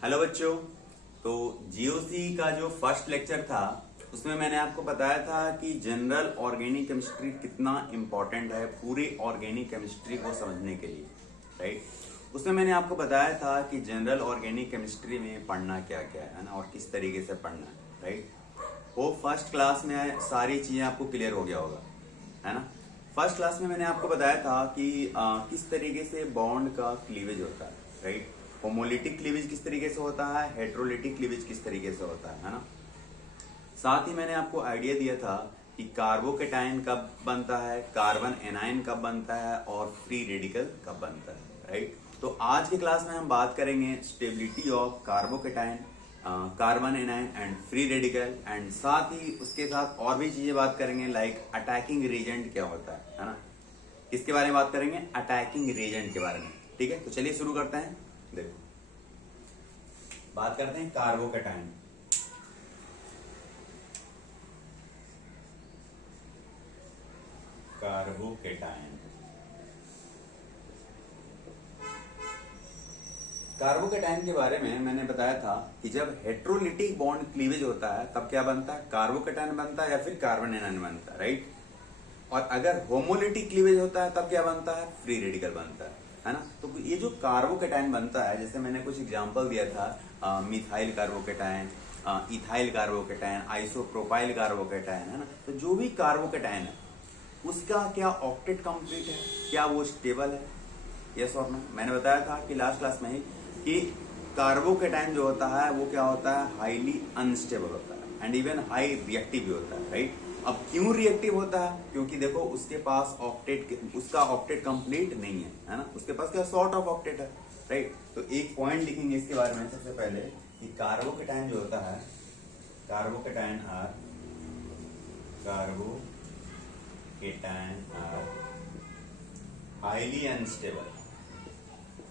Hello बच्चों। तो GOC का जो फर्स्ट लेक्चर था उसमें मैंने आपको बताया था कि जनरल ऑर्गेनिक केमिस्ट्री कितना इंपॉर्टेंट है पूरी ऑर्गेनिक केमिस्ट्री को समझने के लिए, राइट। उसमें मैंने आपको बताया था कि जनरल ऑर्गेनिक केमिस्ट्री में पढ़ना क्या क्या है ना, और किस तरीके से पढ़ना है, राइट। वो फर्स्ट क्लास में सारी चीजें आपको क्लियर हो गया होगा, है ना। फर्स्ट क्लास में मैंने आपको बताया था कि किस तरीके से बॉन्ड का क्लीवेज होता है, राइट। होमोलिटिक क्लीवेज किस तरीके से होता है, हेट्रोलिटिक क्लीवेज किस तरीके से होता है ना। साथ ही मैंने आपको आइडिया दिया था कि कार्बोकेटाइन कब बनता है, कार्बन एनाइन कब बनता है और फ्री रेडिकल कब बनता है, राइट। तो आज के क्लास में हम बात करेंगे stability of carbocation, carbon A9 and free radical, and साथ ही उसके साथ और भी चीजें बात करेंगे लाइक अटैकिंग रिएजेंट क्या होता है ना। किसके बारे में बात करेंगे, अटैकिंग रिएजेंट के बारे में। ठीक है, तो चलिए शुरू करते हैं। देखो, बात करते हैं कार्बोकेटाइन। कार्बोकेटाइन कार्बोकेटाइन के बारे में मैंने बताया था कि जब हेट्रोलिटिक बॉन्ड क्लीवेज होता है तब क्या बनता है, कार्बोकेटाइन बनता है या फिर कार्बन एनाइन बनता है, राइट। और अगर होमोलिटिक क्लीवेज होता है तब क्या बनता है, फ्री रेडिकल बनता है ना। तो ये जो कार्बोकेटाइन बनता है, जैसे मैंने कुछ एग्जांपल दिया था, methyl carbocation, ethyl carbocation, isopropyl carbocation, है ना। तो जो भी कार्बोकेटाइन है उसका क्या ऑक्टेट कंप्लीट है, क्या वो स्टेबल है, यस और नो। मैंने बताया था कि लास्ट क्लास में ही कि कार्बोकेटाइन जो होता है वो क्या होता है, हाईली अनस्टेबल होता है एंड इवन हाई रिएक्टिव भी होता है, राइट। अब क्यों रिएक्टिव होता है, क्योंकि देखो उसके पास उसका ऑक्टेट कंप्लीट नहीं है ना। उसके पास क्या सॉर्ट ऑफ ऑक्टेट है, राइट। तो एक पॉइंट लिखेंगे इसके बारे में सबसे पहले कि कार्बोकेटाइन जो होता है, carbocation are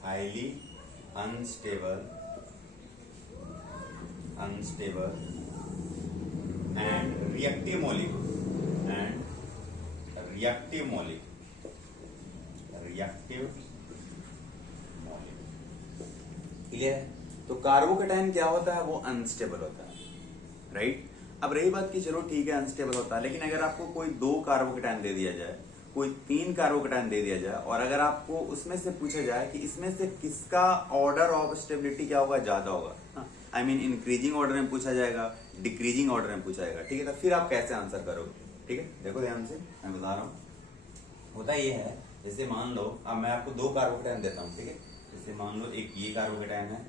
highly unstable and reactive molecule clear है। तो कार्बोकेटाइन क्या होता है, वो अनस्टेबल होता है, राइट। अब रही बात कि चलो ठीक है अनस्टेबल होता है, लेकिन अगर आपको कोई 2 कार्बोकेटाइन दे दिया जाए, कोई 3 कार्बोकेटाइन दे दिया जाए, और अगर आपको उसमें से पूछा जाए कि इसमें से किसका ऑर्डर ऑफ स्टेबिलिटी क्या होगा, ज्यादा होगा, आई मीन इंक्रीजिंग ऑर्डर में पूछा जाएगा, डिक्रीजिंग ऑर्डर में पूछा जाएगा, ठीक है। तो फिर आप कैसे आंसर करोगे, ठीक है। देखो ध्यान से मैं बता रहा हूँ। होता ये है, जैसे मान लो अब मैं आपको 2 कार्बोकेटाइन देता हूँ, ठीक है। जैसे मान लो एक ये कार्बोकेटाइन है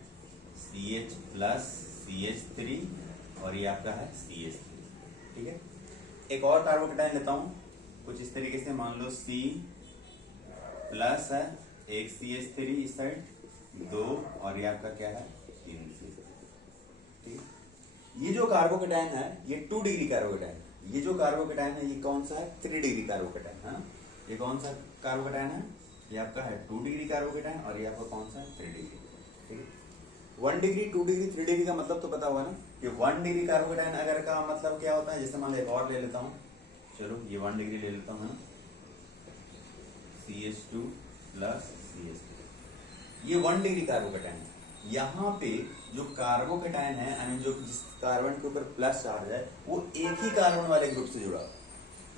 CH प्लस CH3 और ये आपका है CH3, ठीक है। एक और कार्बोकेटाइन लेता हूं कुछ इस तरीके से, मान लो C प्लस है एक CH3 इस साइड 2 और ये आपका क्या है 3 CH3, ठीक है। ये जो कार्बोकेटाइन है ये 2 डिग्री कार्बोकेटाइन है। ये जो कार्बोकेटाइन है ये कौन सा है, 3 डिग्री कार्बोकेटाइन है ना। ये कौन सा कार्बोकेटाइन है, ये आपका है 2 डिग्री कार्बोकेटाइन और ये आपका कौन सा है 3 डिग्री, ठीक है। 1 डिग्री 2 डिग्री 3 डिग्री का मतलब तो पता हुआ ना कि 1 डिग्री कार्बोकेटाइन अगर का मतलब क्या होता है। जैसे मान लो एक और ले लेता हूँ, चलो ये 1 डिग्री ले लेता हूँ, CH2 प्लस CH3, ये 1 डिग्री कार्बोकेटाइन है। यहाँ पे जो कार्बोकेटाइन है, आई मीन जो जिस कार्बन के ऊपर प्लस चार्ज है वो एक ही कार्बन वाले ग्रुप से जुड़ा,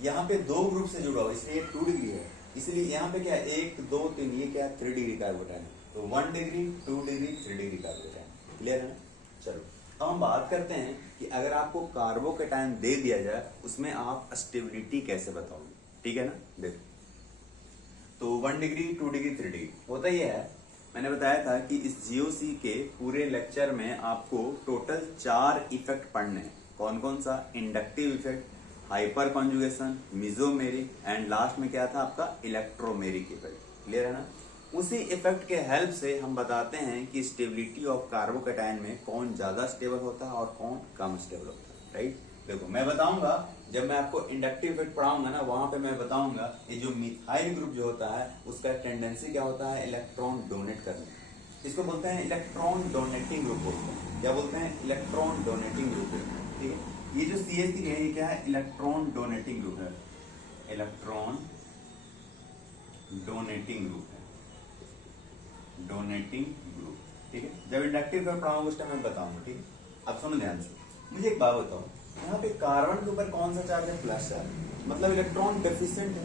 यहाँ पे 2 ग्रुप से जुड़ा हुआ, इसलिए 2 डिग्री है। इसलिए यहाँ पे क्या 1 2 3, ये क्या 3 डिग्री कार्बोकेटाइन है। तो 1 degree 2 degree 3 degree carbocation, clear है ना। चलो अब हम बात करते हैं कि अगर आपको कार्बोकेटाइन दे दिया जाए उसमें आप स्टेबिलिटी कैसे बताओगे, ठीक है ना। देखो तो 1 डिग्री 2 डिग्री 3 डिग्री होता ही है। मैंने बताया था कि इस जीओसी के पूरे लेक्चर में आपको टोटल 4 इफेक्ट पढ़ने हैं। कौन कौन सा, inductive effect, hyper conjugation, mesomeric and last में क्या था आपका इलेक्ट्रोमेरिक इफेक्ट, क्लियर है ना। उसी इफेक्ट के हेल्प से हम बताते हैं कि स्टेबिलिटी ऑफ कार्बोकेटाइन में कौन ज्यादा स्टेबल होता है और कौन कम स्टेबल होता है, राइट। देखो मैं बताऊंगा, जब मैं आपको इंडक्टिव इफेक्ट पढ़ाऊंगा ना वहां पे मैं बताऊंगा ये जो मिथाइल ग्रुप जो होता है उसका टेंडेंसी क्या होता है, इलेक्ट्रॉन डोनेट करने। इसको बोलते हैं इलेक्ट्रॉन डोनेटिंग ग्रुप बोलते हैं। क्या बोलते हैं, इलेक्ट्रॉन डोनेटिंग ग्रुप, ठीक है। ये जो CH3 है ये क्या है, इलेक्ट्रॉन डोनेटिंग ग्रुप है, इलेक्ट्रॉन डोनेटिंग ग्रुप है, डोनेटिंग ग्रुप, ठीक है, जब इंडक्टिव पर पढ़ाऊंगा उस टाइम मैं बताऊंगा, ठीक है। अब सुनो ध्यान से, मुझे एक बात बताओ, यहाँ पे कार्बन के ऊपर कौन सा चार्ज है? प्लस चार्ज, मतलब इलेक्ट्रॉन डेफिशिएंट है।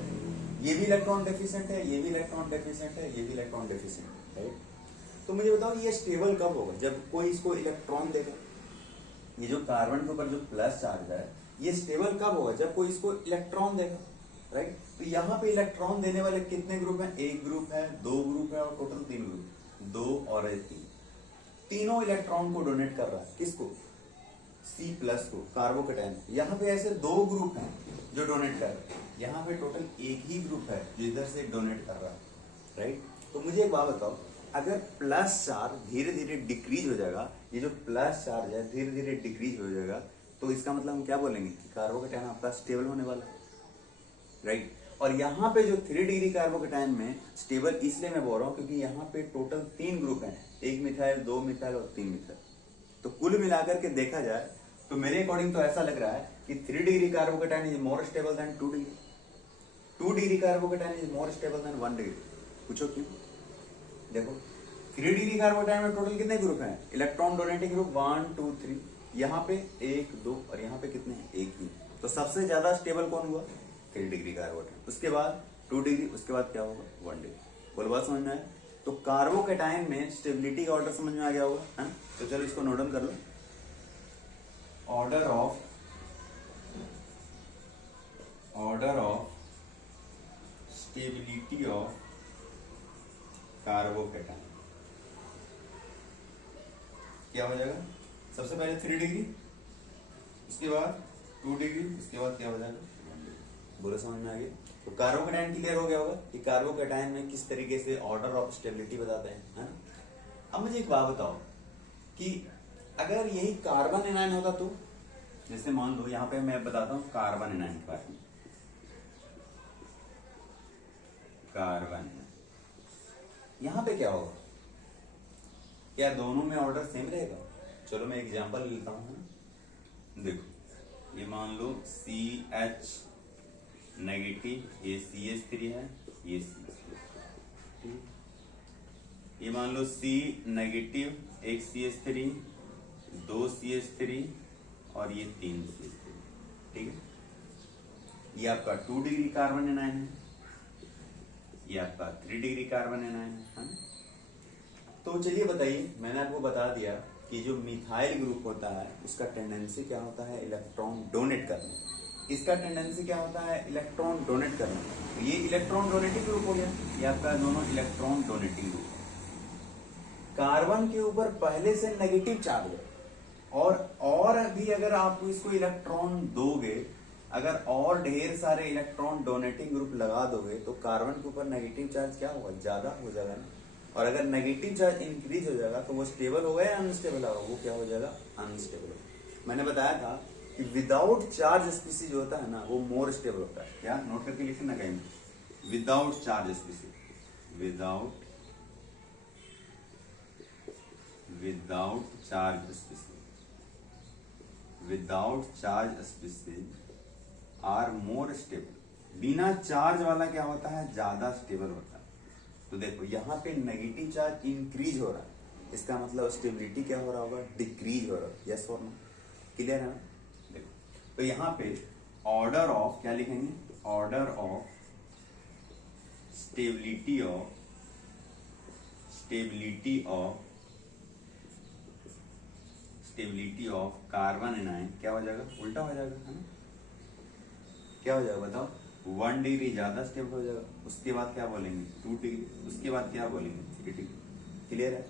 ये भी इलेक्ट्रॉन डेफिशिएंट है, ये भी इलेक्ट्रॉन डेफिशिएंट है, ये भी इलेक्ट्रॉन डेफिशिएंट है, राइट। तो मुझे बताओ ये स्टेबल कब होगा? जब कोई इसको इलेक्ट्रॉन देगा। ये जो कार्बन के ऊपर जो प्लस चार्ज है ये स्टेबल कब होगा? जब कोई इसको इलेक्ट्रॉन देगा, राइट। तो यहाँ पे इलेक्ट्रॉन देने वाले कितने ग्रुप हैं? एक ग्रुप है, दो ग्रुप है और टोटल तीन ग्रुप, दो और तीन। तीनों इलेक्ट्रॉन को डोनेट कर रहा है, किसको? C प्लस को, कार्बोकेटाइन। यहाँ पे ऐसे दो ग्रुप हैं जो डोनेट कर रहे हैं, यहाँ पे टोटल एक ही ग्रुप है जो इधर से डोनेट कर रहा है, राइट। तो मुझे एक बात बताओ, अगर प्लस चार्ज धीरे धीरे डिक्रीज हो जाएगा, ये जो प्लस चार्ज है धीरे धीरे डिक्रीज हो जाएगा, तो इसका मतलब हम क्या बोलेंगे कि कार्बोकेटाइन आपका स्टेबल होने वाला है, राइट। और यहाँ पे जो 3 डिग्री कार्बोकेटाइन में स्टेबल इसलिए मैं बोल रहा हूँ क्योंकि यहाँ पे टोटल 3 ग्रुप हैं, एक मिथाइल, दो मिथाइल और 3 मिथाइल। तो कुल मिलाकर के देखा जाए तो मेरे अकॉर्डिंग तो ऐसा लग रहा है कि 3 degree carbocation is more stable then 2 degree, 2 degree carbocation is more stable then 1 degree. पूछो क्यों? देखो 3 डिग्री कार्बोकेटाइन में टोटल कितने ग्रुप हैं? इलेक्ट्रॉन डोनेटिंग ग्रुप 1 2 3, यहाँ पे 1 2 और यहाँ पे कितने हैं? एक ही। तो सबसे ज्यादा स्टेबल कौन हुआ? 3 डिग्री कार्बोकेटाइन। उसके बाद 2 डिग्री, उसके बाद क्या होगा? 1 डिग्री। बोल बात समझ में आया? तो कार्बोकेटाइन में स्टेबिलिटी का ऑर्डर समझ में आ गया होगा, है? तो चलो इसको नोट डाउन कर लो। Order of stability of carbocation क्या हो जाएगा? सबसे पहले 3 डिग्री, उसके बाद 2 डिग्री, उसके बाद क्या हो जाएगा? 1 डिग्री। बोलो समझ में आ गया? तो कार्बोकेटाइन क्लियर हो गया होगा कि कार्बोकेटाइन में किस तरीके से ऑर्डर ऑफ स्टेबिलिटी बताते हैं, है ना। अब मुझे एक बात बताओ कि अगर यही कार्बन एनायन होता तो, जैसे मान लो यहाँ पे मैं बताता हूँ कार्बन एनायन के बारे में। कार्बन यहाँ पे क्या होगा? क्या दोनों में ऑर्डर सेम रहेगा? चलो मैं एग्जांपल लेता हूँ। देखो ये मान लो CH नेगेटिव, ये CH3 है, ये CH3। ये मान लो C नेगेटिव, एक CH3, दो CH3 और ये 3 CH3, ठीक है। ये आपका 2 डिग्री कार्बन एनायन है, ये आपका 3 डिग्री कार्बन एनायन है। तो चलिए बताइए, मैंने आपको बता दिया कि जो मिथाइल ग्रुप होता है उसका टेंडेंसी क्या होता है? इलेक्ट्रॉन डोनेट करना। इसका टेंडेंसी क्या होता है? इलेक्ट्रॉन डोनेट करना। तो ये इलेक्ट्रॉन डोनेटिंग ग्रुप हो गया, ये आपका दोनों इलेक्ट्रॉन डोनेटिंग ग्रुप है। कार्बन के ऊपर पहले से नेगेटिव चार्ज है और अभी अगर आप इसको इलेक्ट्रॉन दोगे, अगर और ढेर सारे इलेक्ट्रॉन डोनेटिंग ग्रुप लगा दोगे तो कार्बन के ऊपर नेगेटिव चार्ज क्या होगा? ज्यादा हो जाएगा ना। और अगर नेगेटिव चार्ज इंक्रीज हो जाएगा तो वो स्टेबल होगा या अनस्टेबल होगा? वो क्या हो जाएगा? अनस्टेबल होगा। मैंने बताया था कि विदाउट चार्ज स्पीसीज जो होता है ना वो मोर स्टेबल होता है। क्या नोट करके लिखना कहीं? Without charge species, without charge species, without charge species are more stable. बिना चार्ज वाला क्या होता है? ज्यादा स्टेबल होता है। तो देखो यहाँ पे नेगेटिव चार्ज इंक्रीज हो रहा है, इसका मतलब स्टेबिलिटी क्या हो रहा होगा? डिक्रीज हो रहा है। यस और नो? क्लियर है ना? देखो तो यहाँ पे ऑर्डर ऑफ क्या लिखेंगे? Order of stability of carbon anion क्या हो जाएगा? उल्टा हो जाएगा, है ना। क्या हो जाएगा बताओ? 1 डिग्री ज्यादा स्टेबल हो जाएगा, उसके बाद क्या बोलेंगे? 2 डिग्री, उसके बाद क्या बोलेंगे? 3 डिग्री। क्लियर है?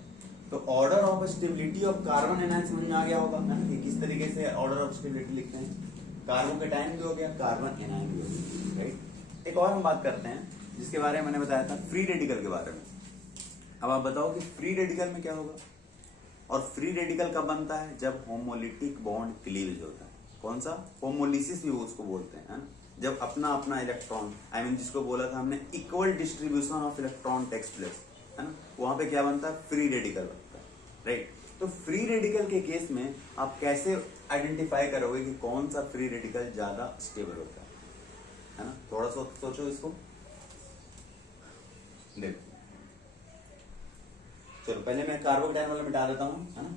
तो order of stability of carbon anion समझ में आ गया होगा ना कि किस तरीके से ऑर्डर ऑफ स्टेबिलिटी लिखते हैं। कार्बोकेटाइन भी हो गया, कार्बन एनायन भी हो गया, राइट। एक और हम बात करते हैं जिसके बारे में मैंने बताया था, फ्री रेडिकल के बारे में। अब आप बताओ कि फ्री रेडिकल में क्या होगा? और फ्री रेडिकल कब बनता है? जब होमोलिटिक बॉन्ड क्लीवेज होता है। कौन सा? होमोलिसिस भी उसको बोलते हैं, है ना। जब अपना अपना इलेक्ट्रॉन, आई मीन जिसको बोला था हमने equal distribution of electron takes place, है ना, वहां पे क्या बनता है? फ्री रेडिकल बनता है, राइट। तो फ्री रेडिकल के केस में आप कैसे आइडेंटिफाई करोगे कि कौन सा फ्री रेडिकल ज्यादा स्टेबल होता है ना। थोड़ा सा सोचो इसको। देखो चलो पहले मैं कार्बोकैटायन वाला मिटा देता हूं, है ना।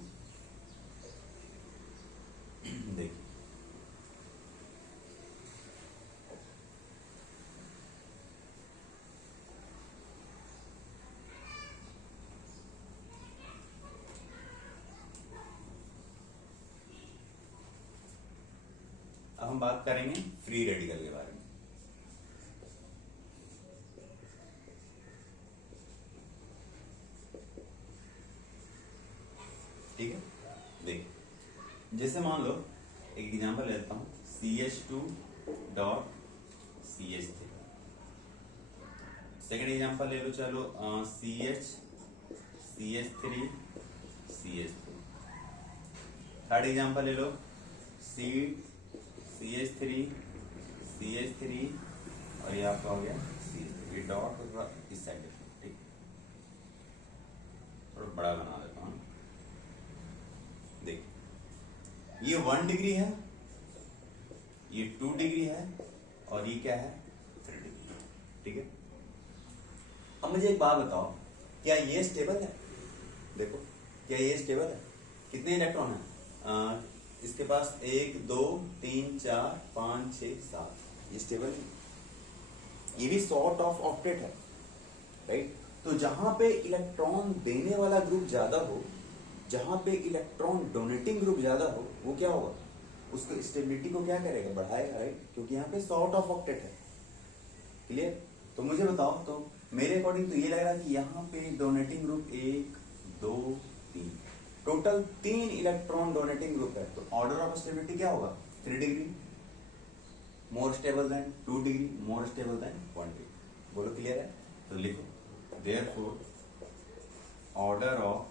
देखिए अब हम बात करेंगे फ्री रेडिकल के बारे में। ठीक है, देखिए जैसे मान लो एक एग्जांपल लेता हूं, CH2 dot CH3। Second example ले लो, चलो CH3 CH3। थर्ड एग्जांपल ले लो, CH3 और ये आपका हो गया CH3। ये डॉट होगा इस साइड, ठीक, थोड़ा बड़ा बना देता हूं। देखिए ये 1 डिग्री है, ये 2 डिग्री है, और ये क्या है 3 डिग्री। ठीक है, अब मुझे एक बात बताओ, क्या ये स्टेबल है? देखो क्या ये स्टेबल है? कितने इलेक्ट्रॉन है इसके पास? 1 2 3 4 5 6 7। ये स्टेबल है, ये भी सॉर्ट ऑफ ऑक्टेट है, राइट। तो जहां पे इलेक्ट्रॉन देने वाला ग्रुप ज्यादा हो, जहां पे इलेक्ट्रॉन डोनेटिंग ग्रुप ज्यादा हो, वो क्या होगा? उसको स्टेबिलिटी को क्या करेगा? बढ़ाएगा, राइट, क्योंकि यहाँ पे सॉर्ट ऑफ ऑक्टेट है। क्लियर? तो मुझे बताओ, तो मेरे अकॉर्डिंग तो ये लग रहा है कि यहाँ पे donating group 1 2 3, total 3 electron donating group है। तो ऑर्डर ऑफ स्टेबिलिटी क्या होगा? 3 degree, more stable then 2 degree, more stable then 1 degree. बोलो क्लियर है? तो लिखो, therefore order of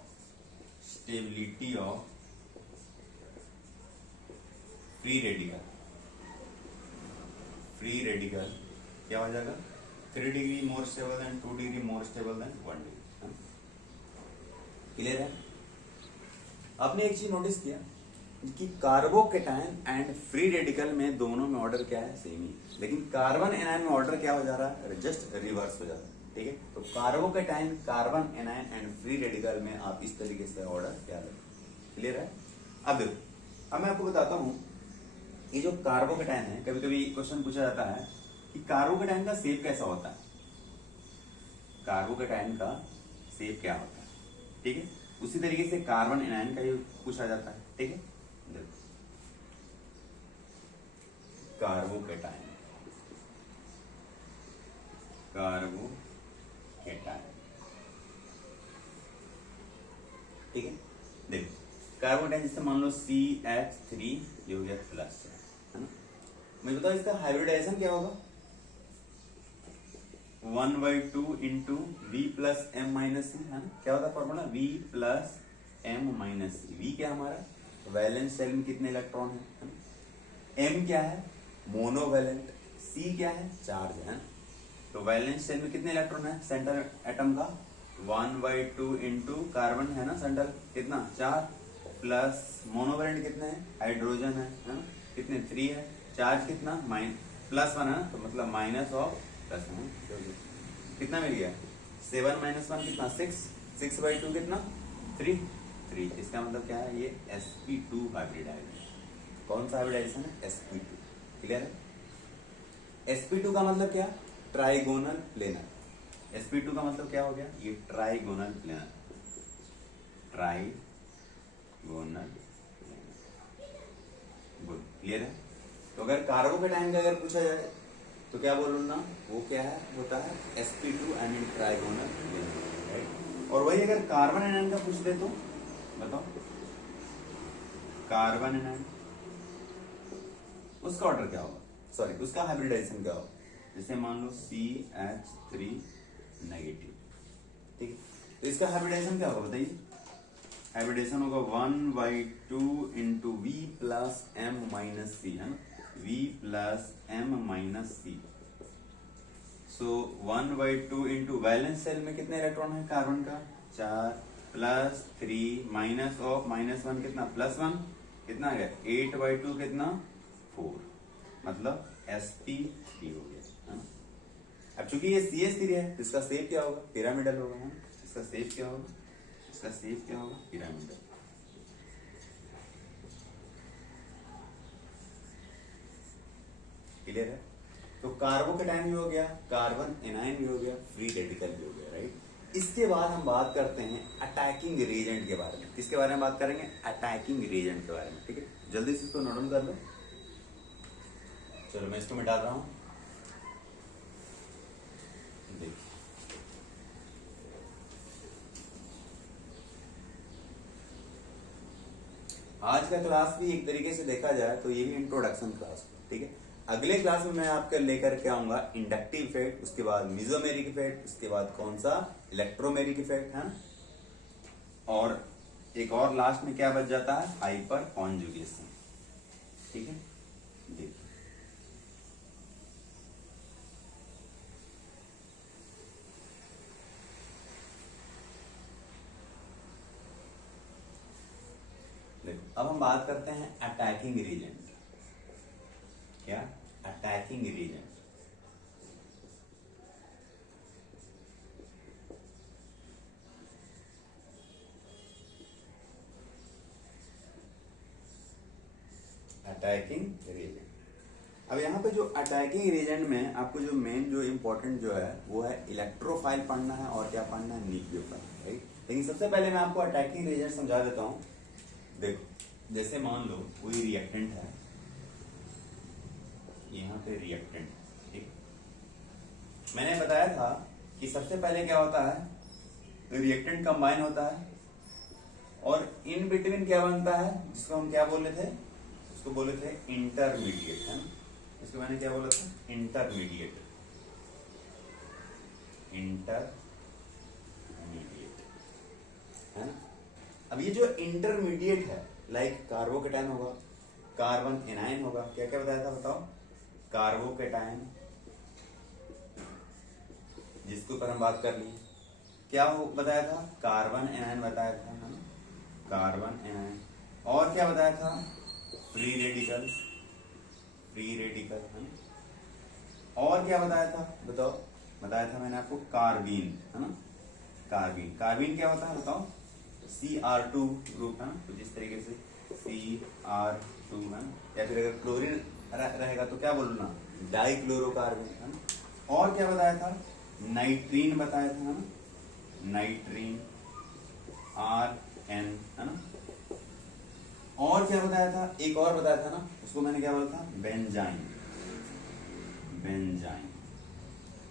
stability of free radical क्या हो जाएगा? 3 degree more stable then 2 degree, more stable then 1 degree. Clear है? आपने एक चीज नोटिस किया कि कार्बोकैटायन एंड फ्री रेडिकल में दोनों में ऑर्डर क्या है? सेम ही। लेकिन कार्बन एनायन में ऑर्डर क्या हो जा रहा है? जस्ट रिवर्स हो जाता है। ठीक है, तो carbocation, carbon anion and free radical में आप इस तरीके से ऑर्डर क्या रखें। क्लियर है? अब देखो, अब मैं आपको बताता हूं, ये जो कार्बोकैटायन है, कभी कभी क्वेश्चन पूछा जाता है कि कार्बोकैटायन का शेप कैसा होता है? कार्बोकैटायन का शेप क्या होता है? ठीक है, उसी तरीके से कार्बन एनायन का ये पूछा जाता है। ठीक है, देखो कार्बोकैटायन, ठीक है। देखो कार्बोकैटायन जैसे मान लो CH3, ये हो गया प्लस, है ना। मुझे बताओ इसका हाइब्रिडाइजेशन क्या होगा? 1/2 into V plus M minus C, है ना। क्या होता है formula? V plus M minus C। V क्या हमारा? वैलेंस शेल में कितने इलेक्ट्रॉन है? M क्या है? मोनोवैलेंट। C क्या है? चार्ज, है ना। तो वैलेंस शेल में कितने इलेक्ट्रॉन है? सेंटर एटम का 1/2 इंटू कार्बन है ना, सेंटर कितना 4, प्लस मोनोवैलेंट कितने हैं? हाइड्रोजन है ना, कितने 3 है। चार्ज कितना? +1 है ना, तो मतलब माइनस ऑफ प्लस 1। कितना मिल गया? 7 - 1 कितना? 6/2 कितना? 3। इसका मतलब क्या है? ये sp2 हाइब्रिडाइजेशन। कौन सा हाइब्रिडाइजेशन है? sp2। क्लियर है? sp2 का मतलब क्या? Trigonal planar. sp2 का मतलब क्या हो गया? ये trigonal planar, trigonal planar. Good, clear है? तो अगर कार्बोकैटायन का अगर पूछा जाए तो क्या बोलूंगा? वो क्या है? होता है sp2 I mean trigonal planar, right. और वही अगर कार्बन एनायन का पूछ दे तो बताओ, कार्बन एनायन उसका ऑर्डर क्या होगा? सॉरी, उसका हाइब्रिडाइजेशन क्या होगा? जैसे मान लो CH3 नेगेटिव, ठीक है। तो इसका हाइब्रिडाइजेशन क्या होगा बताइए? हाइब्रिडेशन होगा 1/2 into V plus M minus C, है ना। V plus M minus C। सो 1/2 इंटू वैलेंस सेल में कितने इलेक्ट्रॉन है कार्बन का? 4, प्लस 3 माइनस ऑफ -1 कितना? +1 कितना आ गया? 8/2 कितना? 4, मतलब sp3 हो गया, है ना। अब चूंकि ये CH3 है, इसका शेप क्या होगा? पिरामिडल होगा, है ना। इसका शेप क्या होगा? इसका सेफ क्या होगा, पिरामिडल। क्लियर है? तो कार्बोकेटाइन भी हो गया, कार्बन एनाइन भी हो गया, फ्री रेडिकल भी हो गया, राइट। इसके बाद हम बात करते हैं अटैकिंग रीजेंट के बारे में। किसके बारे में बात करेंगे? अटैकिंग रीजेंट के बारे में, ठीक है। जल्दी से इसको नोट डाउन कर लो। चलो मैं इसको मिटा रहा हूं। देखिए आज का क्लास भी एक तरीके से देखा जाए तो ये भी इंट्रोडक्शन क्लास, ठीक है। अगले क्लास में मैं आपके लेकर के आऊंगा इंडक्टिव इफेक्ट, उसके बाद मिजोमेरिक इफेक्ट, उसके बाद कौन सा, इलेक्ट्रोमेरिक इफेक्ट है, और एक और लास्ट में क्या बच जाता है, हाइपर कॉन्जुगेशन, ठीक है। देखिए अब हम बात करते हैं अटैकिंग रीजेंट। क्या? Attacking reagent. Attacking reagent. अब यहाँ पे जो अटैकिंग रीजेंट में आपको जो मेन जो इम्पोर्टेंट जो है वो है इलेक्ट्रोफाइल पढ़ना है और क्या पढ़ना है, न्यूक्लियोफाइल, राइट। लेकिन सबसे पहले मैं आपको अटैकिंग रीजेंट समझा देता हूँ। देखो जैसे मान लो कोई रिएक्टेंट है, यहाँ पे रिएक्टेंट, ठीक। मैंने बताया था कि सबसे पहले क्या होता है, रिएक्टेंट कंबाइन होता है और इन बिटवीन क्या बनता है, जिसको हम क्या बोले थे, उसको बोले थे इंटरमीडिएट, है ना। इसको मैंने क्या बोला था, इंटरमीडिएट, इंटरमीडिएट, है ना। अब ये जो इंटरमीडिएट है, लाइक कार्बोकेटाइन होगा, कार्बन एनाइन होगा, क्या क्या बताया था बताओ, कार्बोकेटाइन जिसके ऊपर हम बात कर लिए, क्या वो बताया था, कार्बन एनाइन बताया था, है ना, कार्बन एनाइन। और क्या बताया था, फ्री रेडिकल, फ्री रेडिकल, है ना। और क्या बताया था बताओ, बताया था मैंने आपको कार्बीन, है ना, कार्बीन। कार्बीन क्या होता है बताओ, Cr2 ग्रुप, है ना, कुछ इस तरीके से Cr2, है ना। या फिर अगर क्लोरीन रहेगा तो क्या बोलना, डाइक्लोरोकार्बन, है ना। और क्या बताया था, नाइट्रीन बताया था, है ना, नाइट्रीन, Rn, है ना। और क्या बताया था, एक और बताया था ना, उसको मैंने क्या बोला था, बेंजाइन, बेंजाइन।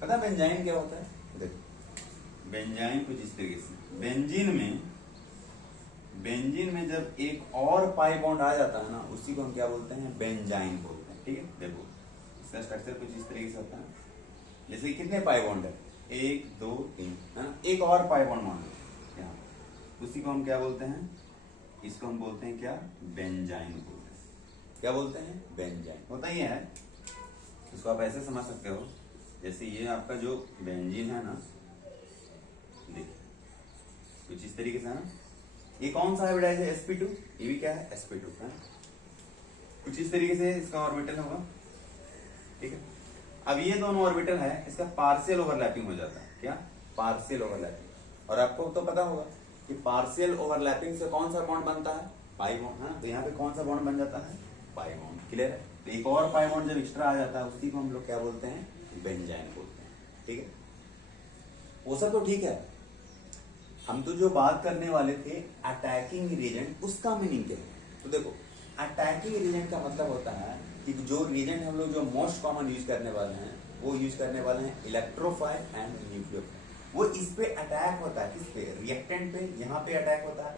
पता बेंजाइन क्या होता है? देखो बेंजाइन कुछ इस तरीके से, बेंजीन में जब एक और पाई बॉन्ड आ जाता है ना, उसी को हम क्या बोलते हैं, बेंजाइन बोलते हैं, ठीक है। देखो इसका स्ट्रक्चर कुछ इस तरीके से होता है, जैसे कितने पाई बॉन्ड है, 1 2 3, है ना। एक और पाई बॉन्ड मान लो यहाँ, उसी को हम क्या बोलते हैं, इसको हम बोलते हैं क्या, बेंजाइन बोलते हैं। क्या बोलते हैं, बेंजाइन। होता ही है, इसको आप ऐसे समझ सकते हो, जैसे ये आपका जो बेंजीन है ना, देखिए कुछ इस तरीके से, है ना। ये कौन सा हाइब्रिडाइज है, sp2, ये भी क्या है, sp2, है। कुछ इस तरीके से इसका ऑर्बिटल होगा, ठीक है। अब ये दोनों ऑर्बिटल है, इसका पार्शियल ओवरलैपिंग हो जाता है, क्या, पार्शियल ओवरलैपिंग। और आपको तो पता होगा कि पार्शियल ओवरलैपिंग से कौन सा बॉन्ड बनता है, पाई बॉन्ड, है ना। तो यहाँ पे कौन सा बॉन्ड बन जाता है, पाई बॉन्ड, क्लियर है। तो एक और पाई बॉन्ड जब एक्स्ट्रा आ जाता है, उसी को हम लोग क्या बोलते हैं, बेंजाइन बोलते हैं, ठीक है। वो सब तो ठीक है, हम तो जो बात करने वाले थे अटैकिंग रीजेंट, उसका मीनिंग क्या है। तो देखो अटैकिंग रीजेंट का मतलब होता है कि जो रीजेंट हम लोग जो मोस्ट कॉमन यूज करने वाले हैं, वो यूज करने वाले हैं इलेक्ट्रोफाइल एंड न्यूक्लियोफाइल। वो इस पे अटैक होता है, किस पे, रिएक्टेंट पे, यहाँ पे अटैक होता है,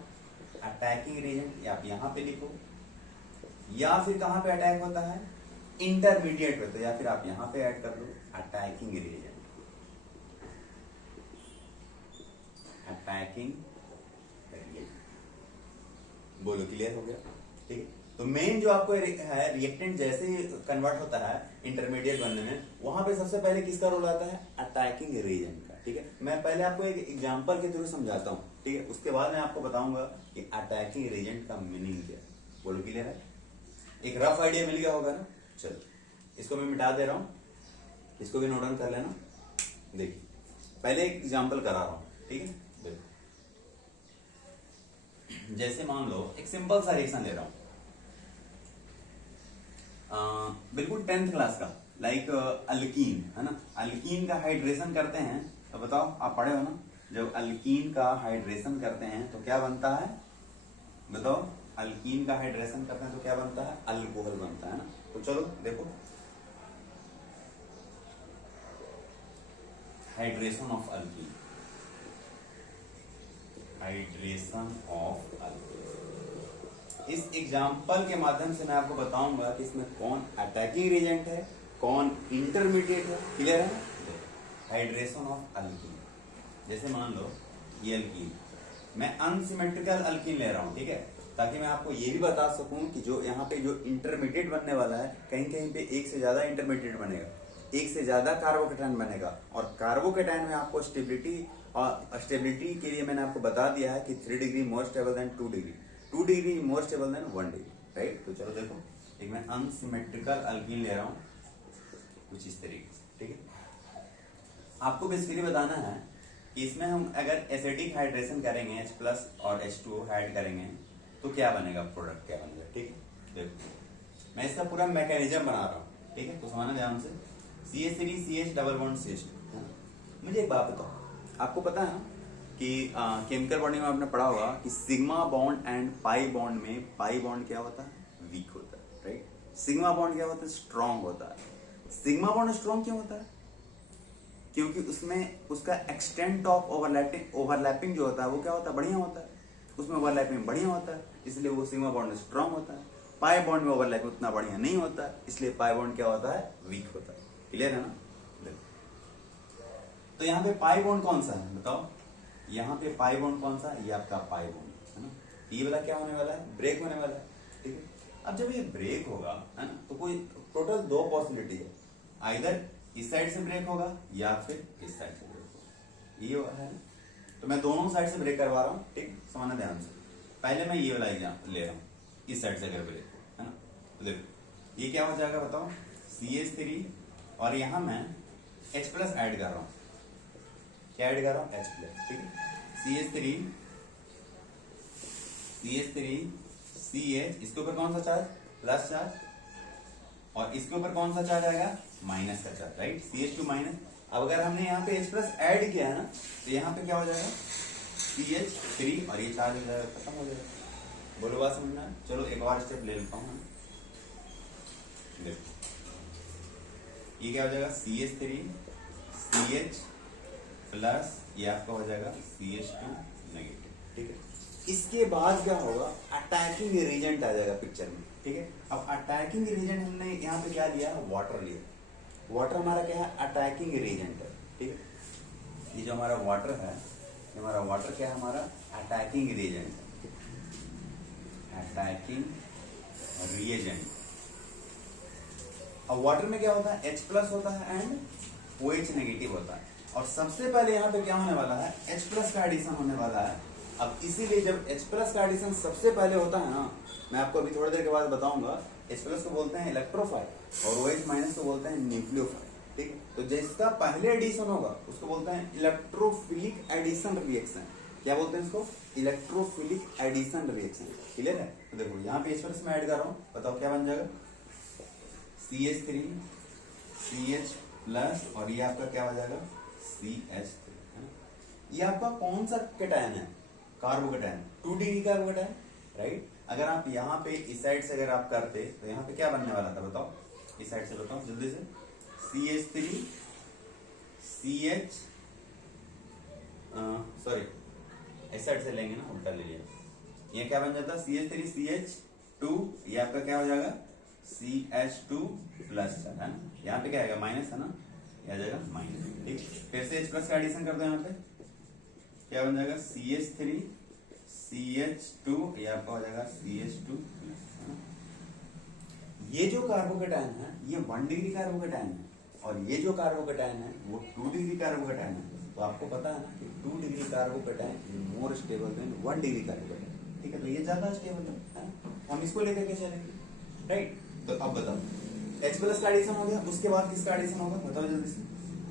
अटैकिंग रीजेंट आप यहाँ पे लिखो, या फिर कहाँ पे अटैक होता है, इंटरमीडिएट पे, तो या फिर आप यहाँ पे ऐड कर लो अटैकिंग रीजेंट, अटैकिंग रीजेंट। बोलो क्लियर हो गया, ठीक है। तो मेन जो आपको है रिएक्टेंट जैसे ही कन्वर्ट होता है इंटरमीडिएट बनने में, वहां पे सबसे पहले किसका रोल आता है, अटैकिंग रीजेंट का, ठीक है। मैं पहले आपको एक एग्जांपल के थ्रू समझाता हूँ, ठीक है। उसके बाद मैं आपको बताऊंगा कि अटैकिंग रीजेंट का मीनिंग क्या है। बोलो क्लियर है, एक रफ आइडिया मिल गया होगा ना। चलो इसको मैं मिटा दे रहा हूँ, इसको भी नोट डाउन कर लेना। देखिए पहले एक एग्जाम्पल करा रहा हूँ, ठीक है। देखो जैसे मान लो एक सिंपल सा रिएक्शन ले रहा हूं, बिल्कुल 10th क्लास का, लाइक अल्कीन है ना। अल्कीन का हाइड्रेशन करते हैं तो बताओ, आप पढ़े हो ना, जब अल्कीन का हाइड्रेशन करते हैं तो क्या बनता है, बताओ। अल्कीन का हाइड्रेशन करते हैं तो क्या बनता है, अल्कोहल बनता है ना। तो चलो देखो, hydration of alkyne, hydration of alkyne. इस एग्जाम्पल के माध्यम से मैं आपको बताऊंगा कि इसमें कौन अटैकिंग एजेंट है, कौन इंटरमीडिएट है। क्लियर है? हाइड्रेशन ऑफ अल्कीन, जैसे मान लो ये अल्कीन, मैं अनसिमेट्रिकल अल्कीन ले रहा हूं, ठीक है, ताकि मैं आपको ये भी बता सकूं कि जो यहाँ पे जो इंटरमीडिएट बनने वाला है, कहीं कहीं पे एक से ज्यादा इंटरमीडिएट बनेगा, एक से ज्यादा कार्बोकेटायन बनेगा। और कार्बोकेटायन में आपको स्टेबिलिटी, और स्टेबिलिटी के लिए मैंने आपको बता दिया है कि 3 degree more stable then 2 degree, 2 degree more stable then 1 degree, right. तो चलो देखो, एक मैं अनसिमेट्रिकल अल्कीन ले रहा हूं कुछ इस तरीके से, ठीक है। आपको बेसिकली बताना है कि इसमें हम अगर एसिडिक हाइड्रेशन करेंगे, H+ और H2O ऐड करेंगे तो क्या बनेगा, प्रोडक्ट क्या बनेगा, ठीक है। देखो मैं इसका पूरा मैकेनिज्म बना रहा हूँ, ठीक है, तो समझना ध्यान से। CH3 CH double bond CH2। मुझे एक बात बताओ, आपको पता है कि केमिकल बॉन्डिंग में आपने पढ़ा होगा कि sigma bond and pi bond में पाई बॉन्ड क्या होता है, वीक होता है, राइट। सिग्मा बॉन्ड क्या होता है, स्ट्रॉन्ग होता है। सिग्मा बॉन्ड स्ट्रॉन्ग क्यों होता है, क्योंकि उसमें उसका एक्सटेंट ऑफ ओवरलैपिंग जो होता है वो क्या होता है, बढ़िया होता है, उसमें ओवरलैपिंग बढ़िया होता है, इसलिए वो सिग्मा बॉन्ड स्ट्रॉन्ग होता है। पाई बॉन्ड में ओवरलैपिंग उतना बढ़िया नहीं होता है, इसलिए पाई बॉन्ड क्या होता है, वीक होता है। क्लियर है ना? तो यहाँ पे पाई बॉन्ड कौन सा है, बताओ। यहाँ पे पाई बॉन्ड कौन सा है, ये आपका पाई बॉन्ड है ना। ये वाला क्या होने वाला है, ब्रेक होने वाला है, ठीक है। अब जब ये ब्रेक होगा, है ना, तो कोई टोटल 2 पॉसिबिलिटी है, आइदर इस साइड से ब्रेक होगा या फिर इस साइड से ब्रेक होगा, ये है ना। तो मैं दोनों साइड से ब्रेक करवा रहा हूँ, ठीक, समझना ध्यान से। पहले मैं ये वाला एग्जाम्पल ले रहा हूँ, इस साइड से अगर ब्रेक हो, है ना, तो देखो ये क्या हो जाएगा, बताओ। CH3 और यहां मैं H+ ऐड कर रहा हूं, क्या ऐड कर रहा हूं, H+, ठीक है। CH3 CH, इसके ऊपर कौन सा चार्ज, प्लस चार्ज, और इसके ऊपर कौन सा चार्ज आएगा, माइनस का चार्ज, राइट। CH2 minus. अब अगर हमने यहाँ पे H+ ऐड किया है ना, तो यहाँ पे क्या हो जाएगा, CH3, और ये चार्ज हो जाएगा, खत्म हो जाएगा। बोलो बात समझना है? चलो एक और स्टेप ले लेता हूँ, देखो ये क्या हो जाएगा, CH3 CH+, ये आपका हो जाएगा CH2 नेगेटिव, ठीक है। इसके बाद क्या होगा, अटैकिंग रिएजेंट आ जाएगा पिक्चर में, ठीक है। अब अटैकिंग रिएजेंट हमने यहाँ पे क्या लिया, वाटर लिया। वाटर हमारा क्या है, अटैकिंग रिएजेंट है, ठीक है। ये जो हमारा वाटर है, ये हमारा वाटर क्या है, हमारा अटैकिंग रिएजेंट है, अटैकिंग रिएजेंट। अब वाटर में क्या होता है, H+ होता है एंड OH नेगेटिव होता है। और सबसे पहले यहाँ पे क्या होने वाला है, H+ का एडिशन होने वाला है। अब इसीलिए जब H+ का एडिशन सबसे पहले होता है ना, मैं आपको अभी थोड़ी देर के बाद बताऊंगा, H+ को बोलते हैं इलेक्ट्रोफाइल और OH- को बोलते हैं न्यूक्लियोफाइल, ठीक है। तो जिसका पहले एडिशन होगा उसको बोलते हैं इलेक्ट्रोफिलिक एडिशन रिएक्शन। क्या बोलते हैं इसको, इलेक्ट्रोफिलिक एडिशन रिएक्शन। क्लियर है? तो देखो यहाँ पे H+ में ऐड कर रहा हूँ, बताओ क्या बन जाएगा, CH3 CH+, और ये आपका क्या हो जाएगा, CH3, है ना। ये आपका कौन सा कैटायन है, कार्बोकेटायन, 2 डिग्री कार्बोकेटायन, राइट। अगर आप यहाँ पे इस साइड से अगर आप करते तो यहाँ पे क्या बनने वाला था, बताओ, इस साइड से बताओ जल्दी से, CH3 CH, सॉरी इस साइड से लेंगे ना, उल्टा ले लिया, ये क्या बन जाता, CH3 CH2, ये आपका क्या हो जाएगा, CH2+, है ना। यहाँ पे क्या आएगा, माइनस है ना, ये आ जाएगा माइनस, ठीक। फिर से H+ का एडिशन कर दो, यहाँ पे क्या बन जाएगा, CH3 CH2, ये आपका हो जाएगा CH2+, है ना। ये जो कार्बोकेटायन है ये 1 डिग्री कार्बोकेटायन है, और ये जो कार्बोकेटायन है वो 2 डिग्री कार्बोकेटायन है। तो आपको पता है ना कि 2 degree carbocation more stable then 1 degree carbocation, ठीक है। तो ये ज्यादा स्टेबल है ना, हम इसको लेकर के चलेंगे, राइट। तो अब बताओ, H+ का एडिशन हो गया, उसके बाद किसका एडिशन होगा, बताओ जल्दी से।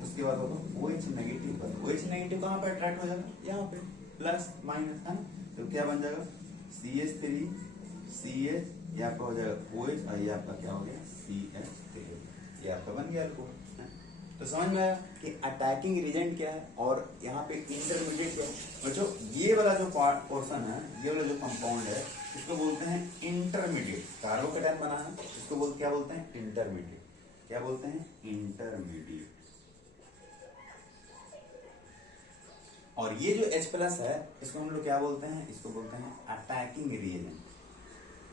उसके बाद होगा OH नेगेटिव पर। OH नेगेटिव कहाँ पर अट्रैक्ट हो जाएगा, यहाँ पे, प्लस माइनस, है ना। तो क्या बन जाएगा, CH3 CH, ये आपका हो जाएगा OH और ये आपका क्या हो गया CH3, ये आपका बन गया अल्कोहल। तो समझ में आया कि अटैकिंग रिएजेंट क्या है और यहाँ पे इंटरमीडिएट क्या है। बच्चों ये वाला जो पोर्शन है, ये वाला जो कंपाउंड है, इसको बोलते हैं इंटरमीडिएट। कार्बोकेटायन बना है, इसको क्या बोलते हैं इंटरमीडिएट। क्या बोलते हैं इंटरमीडिएट। और ये जो H+ है, इसको हम लोग क्या बोलते हैं, इसको बोलते हैं अटैकिंग रिएजेंट।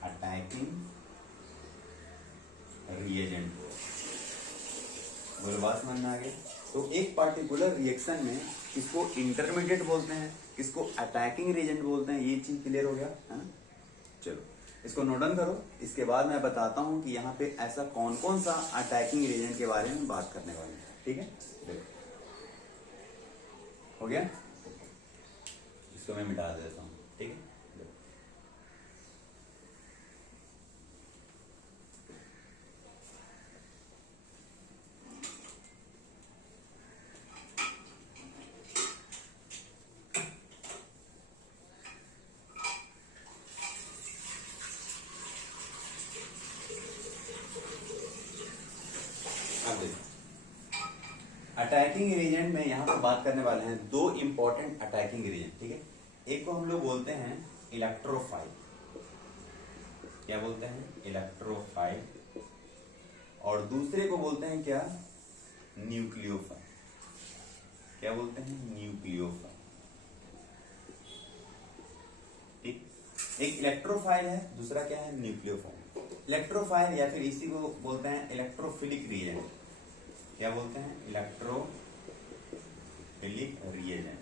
Attacking reagent. बोलो बात समझ में आ गई। तो एक पार्टिकुलर रिएक्शन में किसको इंटरमीडिएट बोलते हैं, किसको अटैकिंग रिएजेंट बोलते हैं, ये चीज क्लियर हो गया है ना। चलो इसको नोट डाउन करो, इसके बाद मैं बताता हूं कि यहाँ पे ऐसा कौन कौन सा अटैकिंग रिएजेंट के बारे में बात करने वाले हैं। ठीक है, देखो हो गया, इसको मैं मिटा देता हूँ। ठीक है, अटैकिंग रिएजेंट में यहाँ पर बात करने वाले हैं दो इंपॉर्टेंट अटैकिंग रिएजेंट। ठीक है, एक को हम लोग बोलते हैं इलेक्ट्रोफाइल। क्या बोलते हैं इलेक्ट्रोफाइल। और दूसरे को बोलते हैं क्या न्यूक्लियोफाइल। क्या बोलते हैं न्यूक्लियोफाइल। ठीक, एक इलेक्ट्रोफाइल है, दूसरा क्या है न्यूक्लियोफाइल। इलेक्ट्रोफाइल या फिर इसी को बोलते हैं इलेक्ट्रोफिलिक रिएजेंट। क्या बोलते हैं इलेक्ट्रोफिलिक रिएजेंट।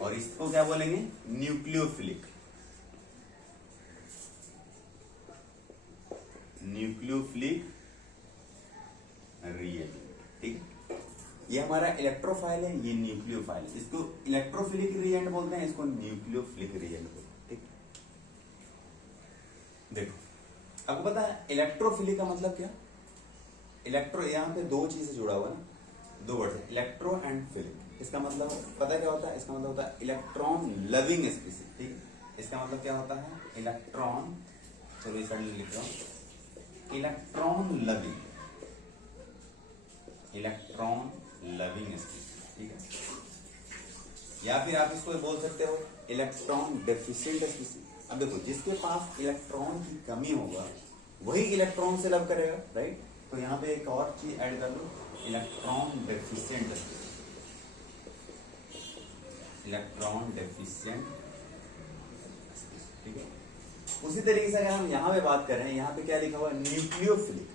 और इसको क्या बोलेंगे न्यूक्लियोफिलिक। Nucleophilic reagent. ठीक, ये हमारा इलेक्ट्रोफाइल है, ये न्यूक्लियोफाइल। इसको इलेक्ट्रोफिलिक रिएजेंट बोलते हैं, इसको न्यूक्लियोफिलिक रिएजेंट बोलते हैं। ठीक, देखो आपको पता है इलेक्ट्रोफिलिक का मतलब क्या। इलेक्ट्रो, यहाँ पे दो चीजें जुड़ा हुआ है ना, दो वर्ड है इलेक्ट्रो एंड फिलिक। इसका मतलब पता क्या होता है, इसका मतलब होता है इलेक्ट्रॉन लविंग स्पीसीज। ठीक, इसका मतलब क्या होता है इलेक्ट्रॉन, चलो इस साइड लिख रहा हूं, electron loving, electron loving species. ठीक है, या फिर आप इसको बोल सकते हो इलेक्ट्रॉन डेफिशिएंट स्पीसीज। अब देखो जिसके पास इलेक्ट्रॉन की कमी होगा वही इलेक्ट्रॉन से लव करेगा, राइट। तो यहाँ पे एक और चीज ऐड कर लो, इलेक्ट्रॉन डेफिशिएंट, इलेक्ट्रॉन डेफिशिएंट। ठीक है, उसी तरीके से अगर हम यहाँ पे बात कर रहे हैं, यहाँ पे क्या लिखा हुआ है न्यूक्लियोफिलिक।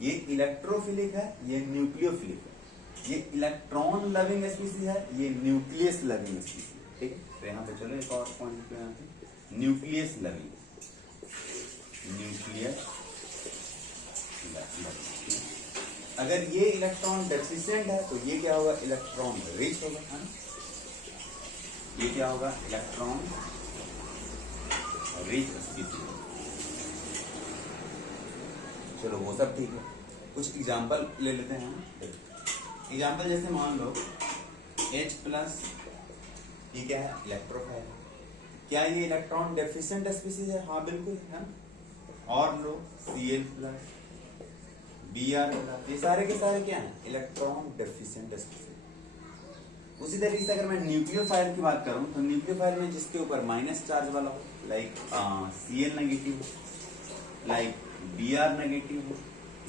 ये इलेक्ट्रोफिलिक है, ये न्यूक्लियोफिलिक है। ये इलेक्ट्रॉन लविंग स्पीसीज है, ये न्यूक्लियस लविंग स्पीसीज। ठीक है, तो यहाँ पे चलो एक और पॉइंट पे आते हैं, न्यूक्लियस लविंग, न्यूक्लियस लविंग। अगर ये इलेक्ट्रॉन डेफिशिएंट है तो ये क्या होगा इलेक्ट्रॉन रिच होगा, है ना। ये क्या होगा इलेक्ट्रॉन रिच स्पीसीज। चलो वो सब ठीक है, कुछ एग्जांपल ले लेते हैं। एग्जांपल जैसे मान लो H+, ये क्या है इलेक्ट्रोफाइल। क्या ये इलेक्ट्रॉन डेफिशिएंट स्पीसीज है, हाँ बिल्कुल है। और लो Cl+, Br+, ये सारे के सारे क्या है इलेक्ट्रॉन डेफिशिएंट स्पीसीज। उसी तरीके से अगर मैं न्यूक्लियोफाइल की बात करूं तो न्यूक्लियोफाइल में जिसके ऊपर माइनस चार्ज वाला हो, लाइक Cl नेगेटिव हो, लाइक Br नेगेटिव हो,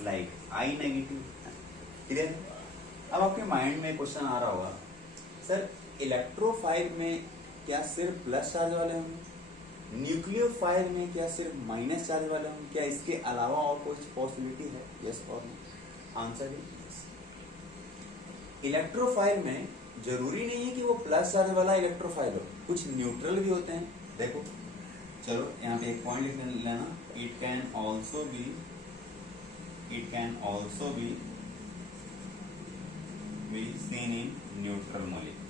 लाइक I नेगेटिव। क्लियर। अब आपके माइंड में क्वेश्चन आ रहा होगा, सर इलेक्ट्रोफाइल में क्या सिर्फ प्लस चार्ज वाले होंगे, न्यूक्लियोफाइल में क्या सिर्फ माइनस चार्ज वाले होंगे, क्या इसके अलावा और कोई पॉसिबिलिटी है, यस और नो। आंसर है इलेक्ट्रोफाइल में जरूरी नहीं है कि वो प्लस चार्ज वाला इलेक्ट्रोफाइल हो, कुछ न्यूट्रल भी होते हैं। देखो चलो यहाँ पे एक पॉइंट लिख लेना, it can also be seen in neutral molecule,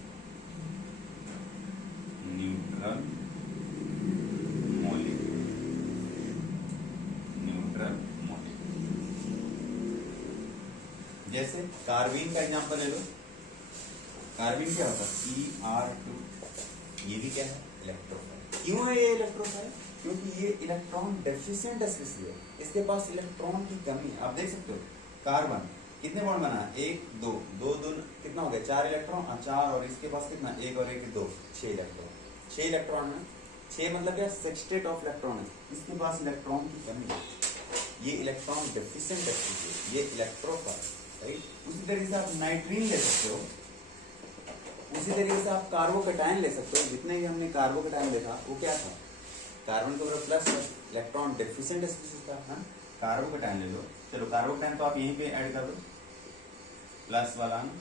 neutral molecule. जैसे कार्बीन का एग्जांपल ले लो, कार्बन क्या होता है ER2, ये भी क्या है इलेक्ट्रोफाइल। क्यों है ये इलेक्ट्रोफाइल? क्योंकि ये इलेक्ट्रॉन डेफिशिएंट स्पीशीज है, इसके पास इलेक्ट्रॉन की कमी है। आप देख सकते हो कार्बन कितने बॉन्ड बना, 1 2 2 2 कितना हो गया 4 इलेक्ट्रॉन, 4 और इसके पास कितना 1 और 1 2 6 इलेक्ट्रॉन, 6 इलेक्ट्रॉन है। 6 मतलब क्या, सेक्सटेट ऑफ इलेक्ट्रॉन है, इसके पास इलेक्ट्रॉन की कमी है, ये इलेक्ट्रॉन डेफिशिएंट स्पीशीज, ये इलेक्ट्रोफाइल, राइट। उसी तरीके से आप नाइट्रीन ले सकते हो, उसी तरीके से आप कार्बोकैटायन ले सकते हो। जितने भी हमने कार्बोकैटायन देखा वो क्या था, कार्बन के ऊपर प्लस इलेक्ट्रॉन डेफिशिएंट स्पीशीज था, हाँ। कार्बोकैटायन ले लो, चलो कार्बोकैटायन तो आप यहीं पे ऐड कर दो, प्लस वाला ना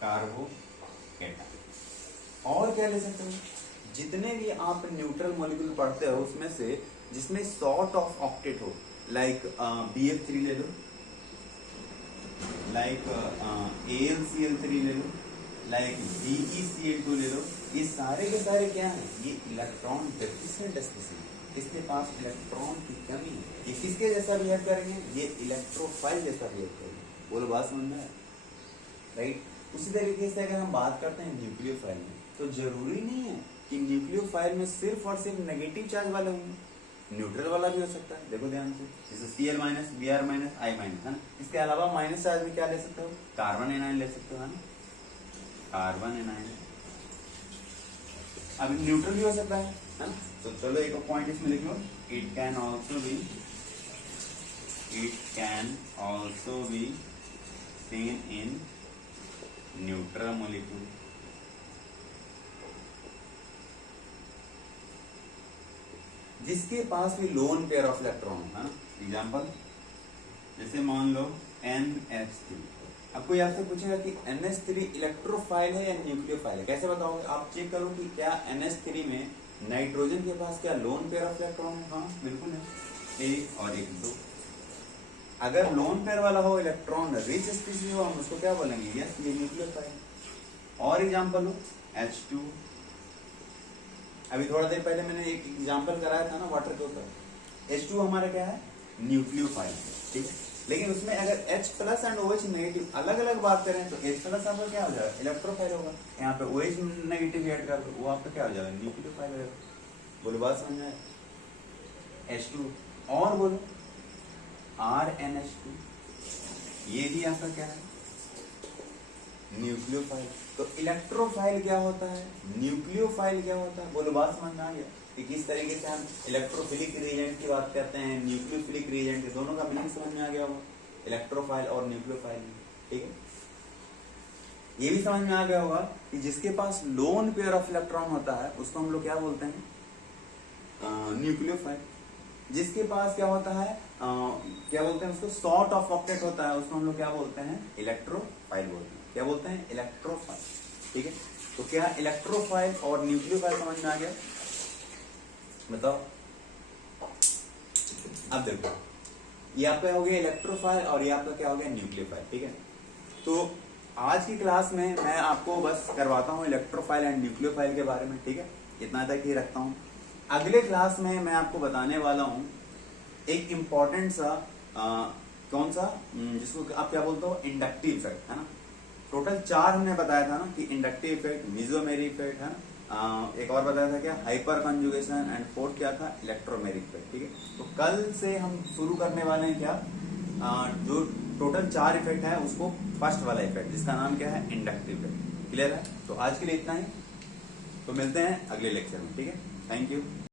कार्बोकैटायन। और क्या ले सकते हो, जितने भी आप न्यूट्रल मॉलिक्यूल पढ़ते हो उसमें से जिसमें सॉर्ट ऑफ ऑक्टेट हो, लाइक BF3 ले लो, लाइक AlCl3 ले लो, लाइक BeCl2 ले लो, ये सारे के सारे क्या है, ये इलेक्ट्रॉन डेफिशिएंट स्पीशीज, इसके पास इलेक्ट्रॉन की कमी है। ये किसके जैसा बिहेव करेंगे, ये इलेक्ट्रोफाइल जैसा बिहेव करेंगे। बोलो बात समझ में, राइट। उसी तरीके से अगर हम बात करते हैं न्यूक्लियोफाइल में, तो जरूरी नहीं है कि न्यूक्लियोफाइल में सिर्फ और सिर्फ नेगेटिव चार्ज वाले होंगे, न्यूट्रल वाला भी हो सकता है। देखो ध्यान से, जैसे Cl minus, Br minus, I minus, है ना। इसके अलावा माइनस चार्ज में क्या ले सकते हो, कार्बन एनायन ले सकते हो, है ना, कार्बन एनायन। अब न्यूट्रल भी हो सकता है ना। तो चलो एक पॉइंट इसमें लिख लो, it can also be seen in neutral molecule. जिसके पास भी लोन पेयर ऑफ इलेक्ट्रॉन है ना, एग्जाम्पल जैसे मान लो NH3। अब कोई आपसे पूछेगा कि NH3 इलेक्ट्रोफाइल है या न्यूक्लियोफाइल है, कैसे बताओगे? आप चेक करो कि क्या NH3 में नाइट्रोजन के पास क्या लोन पेयर ऑफ इलेक्ट्रॉन है? हाँ बिल्कुल है, 1 और 1 2। अगर लोन पेयर वाला हो, इलेक्ट्रॉन रिच स्पीशीज हो, हम उसको क्या बोलेंगे, यस ये न्यूक्लियोफाइल। और एग्जाम्पल हो H2, अभी थोड़ा देर पहले मैंने एक एग्जाम्पल कराया था ना वाटर के ऊपर, H2 हमारा क्या है, न्यूक्लियोफाइल, ठीक है। लेकिन उसमें अगर H plus and OH negative अलग अलग बात करें तो H प्लस आपका क्या हो जाएगा, इलेक्ट्रोफाइल होगा। यहाँ पे OH नेगेटिव ऐड कर दो, वो आपका क्या हो जाएगा, न्यूक्लियोफाइल हो जाएगा। बोलो बात समझ में, H2 और बोलो RNH2, ये भी आपका क्या है, न्यूक्लियोफाइल। तो इलेक्ट्रोफाइल क्या होता है, न्यूक्लियोफाइल क्या होता है, बोलो बात समझ में आ गया कि किस तरीके से हम इलेक्ट्रोफिलिक रिएजेंट की बात करते हैं, न्यूक्लियोफिलिक रिएजेंट के, दोनों का मीनिंग समझ में आ गया होगा, इलेक्ट्रोफाइल और न्यूक्लियोफाइल, ठीक है। ये भी समझ में आ गया होगा कि जिसके पास लोन पेयर ऑफ इलेक्ट्रॉन होता है उसको हम लोग क्या बोलते हैं, न्यूक्लियोफाइल। जिसके पास क्या होता है, क्या बोलते हैं उसको, सॉर्ट ऑफ ऑक्टेट होता है, उसको हम लोग क्या बोलते हैं, इलेक्ट्रोफाइल बोलते हैं। क्या बोलते हैं, इलेक्ट्रोफाइल, ठीक है। तो क्या इलेक्ट्रोफाइल और न्यूक्लियोफाइल समझ में आ गया, बताओ। अब देखो, ये आपका हो गया इलेक्ट्रोफाइल और ये आपका क्या हो गया, न्यूक्लियोफाइल, ठीक है। तो आज की क्लास में मैं आपको बस करवाता हूँ इलेक्ट्रोफाइल एंड न्यूक्लियोफाइल के बारे में, ठीक है, इतना तक ही रखता हूँ। अगले क्लास में मैं आपको बताने वाला हूँ एक इम्पॉर्टेंट सा कौन सा, जिसको आप क्या बोलते हो, इंडक्टिव इफेक्ट, है ना। टोटल 4 हमने बताया था ना, कि इंडक्टिव इफेक्ट, मेसोमेरिक इफेक्ट, है ना, एक और बताया था क्या, हाइपर कंजुगेशन, एंड फोर्थ क्या था, इलेक्ट्रोमेरिक इफेक्ट, ठीक है। तो कल से हम शुरू करने वाले हैं क्या, जो टोटल 4 इफेक्ट है उसको फर्स्ट वाला इफेक्ट, जिसका नाम क्या है, इंडक्टिव इफेक्ट। क्लियर है? तो आज के लिए इतना ही, तो मिलते हैं अगले लेक्चर में, ठीक है। Thank you.